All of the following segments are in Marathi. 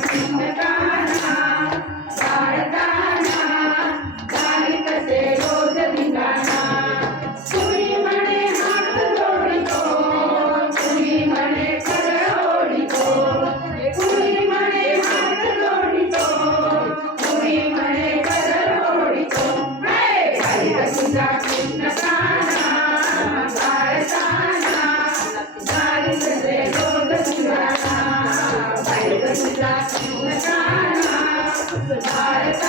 Thank you. स्टी नालत्attend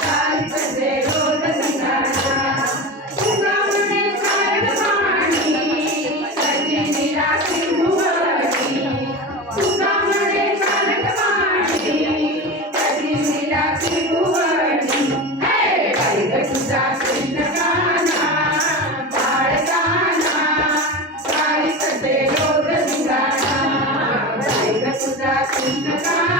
कान 59 सुप्वालत्ब को असे साध्तडे साधं साधीस नीडा सिह को अचिब बढाली सुप्वालत्याट सक्थ statदे साधं